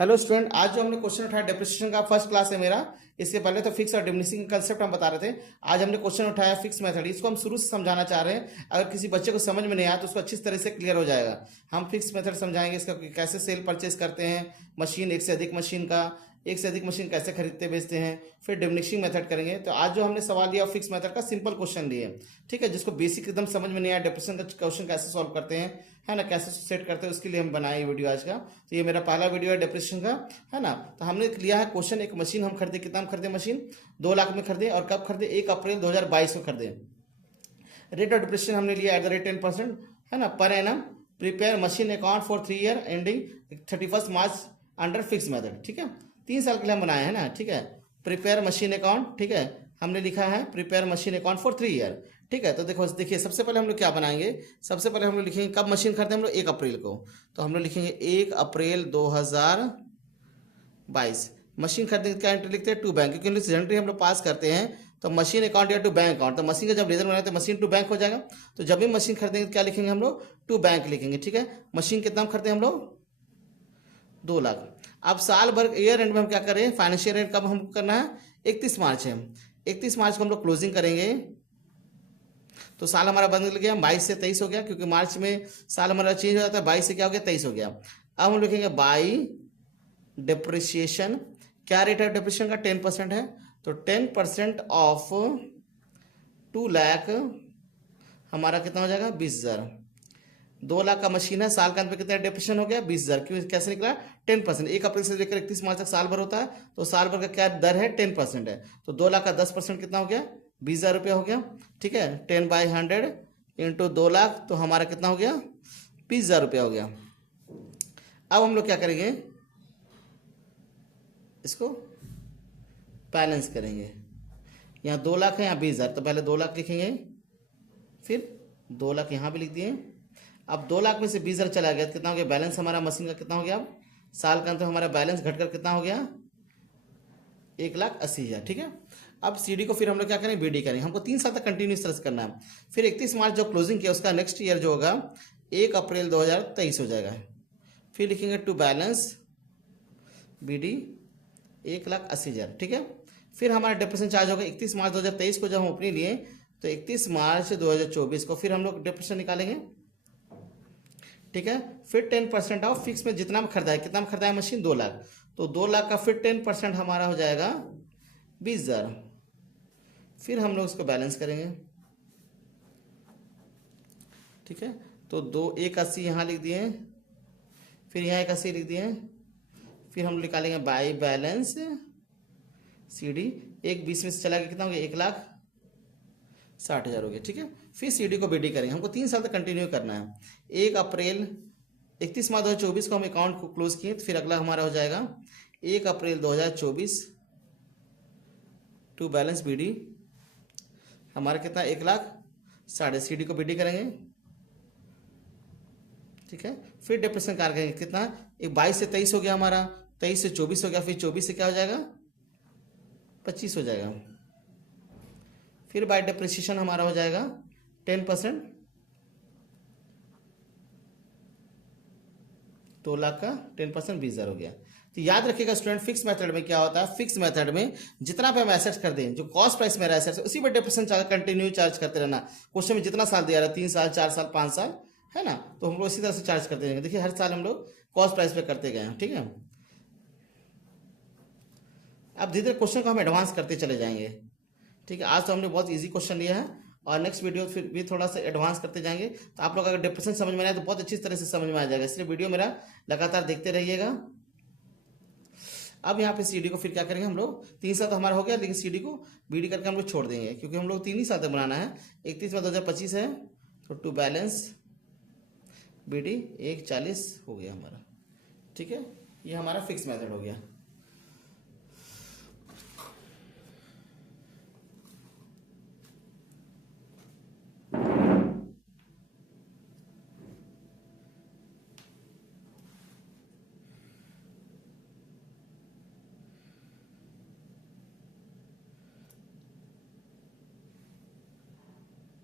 Hello student, आज जो हमने क्वेश्चन उठाया डेप्रिसिएशन का फर्स्ट क्लास है मेरा। इससे पहले तो फिक्स और डिमिनिशिंग कंसेप्ट हम बता रहे थे। आज हमने क्वेश्चन उठाया फिक्स मेथड। इसको हम शुरू से समझाना चाह रहे हैं। अगर किसी बच्चे को समझ में नहीं आया तो उसको अच्छी तरह से क्लियर हो जाएगा। हम फिक्स मेथड समझाएंगे, इसका कैसे सेल परचेज करते हैं, मशीन एक से अधिक मशीन का, एक से अधिक मशीन कैसे खरीदते बेचते हैं, फिर डिमिनिशिंग मेथड करेंगे। तो आज जो हमने सवाल लिया फिक्स मेथड का सिंपल क्वेश्चन लिए, ठीक है, जिसको बेसिक एकदम समझ में नहीं आया डेप्रिसिएशन का क्वेश्चन कैसे सॉल्व करते हैं, है ना, कैसे सेट करते हैं, उसके लिए हम बनाए वीडियो आज का। तो ये मेरा पहला वीडियो है डेप्रिसिएशन का, है ना। तो हमने लिया है क्वेश्चन, एक मशीन हम खरीदे, कितना हम खरीदे मशीन 2 लाख में खरीदे, और कब खरीदे 1 अप्रैल 2022 को खरीदे। रेट ऑफ डिप्रिसिएशन हमने लिया एट द रेट 10%, है ना, per annum. Prepare machine account for 3 year ending 31 March under fix method, ठीक है, 3 साल के लिए हम बनाए हैं ना, ठीक है। प्रिपेयर मशीन अकाउंट, ठीक है, हमने लिखा है prepare machine account for 3 year, ठीक है। तो देखो, देखिए सबसे पहले हम लोग क्या बनाएंगे, सबसे पहले हम लोग लिखेंगे कब मशीन खरीदे हम लोग 1 अप्रैल को। तो हम लोग लिखेंगे 1 अप्रैल 2022। मशीन खरीदने का एंट्री लिखते हैं टू बैंक, क्योंकि एंट्री हम लोग पास करते हैं तो मशीन अकाउंट या टू बैंक अकाउंट। तो मशीन का जब लेजर बनाए तो मशीन टू बैंक हो जाएगा। तो जब भी मशीन खरीदेंगे क्या लिखेंगे हम लोग, टू बैंक लिखेंगे, ठीक है। मशीन कितना हम खरीदे हम लोग 2 लाख। अब साल भर ईयर एंड में हम क्या करें, फाइनेंशियल ईयर कब हमको करना है 31 मार्च है। 31 मार्च को हम लोग क्लोजिंग करेंगे। तो साल हमारा बदल गया, 22 से 23 हो गया, क्योंकि मार्च में साल हमारा चेंज हो जाता है। 22 से क्या हो गया 23 हो गया। अब हम लिखेंगे बाई डिप्रिसिएशन। क्या रेट है डिप्रिसिएशन का 10% है। तो 10% ऑफ 2 लाख हमारा कितना हो जाएगा 20,000। 2 लाख का मशीन है, साल का अंत में कितना डिप्रिसिएशन हो गया 20,000। क्यों, कैसे निकला 10%। 1 अप्रैल से लेकर 31 मार्च तक साल भर होता है, तो साल भर का क्या दर है 10% है। तो 2 लाख का 10% कितना हो गया 20,000 रुपया हो गया, ठीक है। 10/100 इंटू 2 लाख, तो हमारा कितना हो गया 20,000 रुपया हो गया। अब हम लोग क्या करेंगे, इसको बैलेंस करेंगे। यहाँ 2 लाख है, यहाँ 20,000, तो पहले 2 लाख लिखेंगे, फिर 2 लाख यहाँ भी लिख दिए। अब 2 लाख में से 20,000 चला गया, कितना हो गया बैलेंस हमारा मशीन का कितना हो गया। अब साल का अंत में हमारा बैलेंस घटकर कितना हो गया 1,80,000, ठीक है। अब सीडी को फिर हम लोग क्या करें, बीडी करेंगे। हमको 3 साल तक कंटिन्यूस तरह से करना है। फिर 31 मार्च जो क्लोजिंग किया उसका नेक्स्ट ईयर जो होगा 1 अप्रैल 2023 हो जाएगा। फिर लिखेंगे टू बैलेंस बीडी 1,80,000, ठीक है। फिर हमारा डिप्रेशन चार्ज होगा 31 मार्च 2023 को जब हम अपने लिए, तो 31 मार्च 2024 को फिर हम लोग डिप्रेशन निकालेंगे, ठीक है। फिर 10% ऑफ फिक्स में जितना में खरीदा है, कितना में खरीदा है मशीन 2 लाख, तो 2 लाख का फिर 10% हमारा हो जाएगा 20,000। फिर हम लोग इसको बैलेंस करेंगे, ठीक है। तो 1,80 यहाँ लिख दिए, फिर यहाँ 1,80 लिख दिए। फिर हम निकालेंगे बाई बैलेंस सीडी। 1,20 में से चला गया, कितना हो गया 1,60,000 हो गया, ठीक है। फिर सीडी को बीडी करेंगे। हमको 3 साल तक कंटिन्यू करना है। 1 अप्रैल 31 मार्च 2024 को हम अकाउंट को क्लोज किए, तो फिर अगला हमारा हो जाएगा 1 अप्रैल 2024 टू बैलेंस बीडी। हमारा कितना 1,60,000, सीडी को बीडी करेंगे, ठीक है। फिर डिप्रेशन कार करेंगे, कितना 22 से 23 हो गया हमारा, 23 से 24 हो गया, फिर 24 से क्या हो जाएगा 25 हो जाएगा। फिर बाय डिप्रिसिएशन हमारा हो जाएगा 10%, 2 लाख का 10% 20,000 हो गया। तो याद रखिएगा स्टूडेंट, फिक्स मेथड में क्या होता है, फिक्स मेथड में जितना पे हम एसेट्स कर दें, जो कॉस्ट प्राइस मेरा एसेट्स है उसी पर डिप्रेशन चार्ज कंटिन्यू चार्ज करते रहना। क्वेश्चन में जितना साल दिया रहा है 3 साल 4 साल 5 साल, है ना, तो हम लोग इसी तरह से चार्ज करते रहेंगे। देखिए हर साल हम लोग कॉस्ट प्राइस पे करते गए हैं, ठीक है। अब धीरे धीरे क्वेश्चन को हम एडवांस करते चले जाएंगे, ठीक है। आज तो हमने बहुत इजी क्वेश्चन लिया है, और नेक्स्ट वीडियो फिर भी थोड़ा सा एडवांस करते जाएंगे। तो आप लोग अगर डिप्रेशन समझ में आए तो बहुत अच्छी तरह से समझ में आ जाएगा, इसलिए वीडियो मेरा लगातार देखते रहिएगा। अब यहाँ पे सीडी को फिर क्या करेंगे हम लोग, 3 साल तो हमारा हो गया, लेकिन सीडी को बीडी करके हम लोग छोड़ देंगे, क्योंकि हम लोग 3 ही साल तक बनाना है। 31 मार्च 2025 है, तो टू बैलेंस बीडी 1,40 हो गया हमारा, ठीक है। ये हमारा फिक्स मेथड हो गया।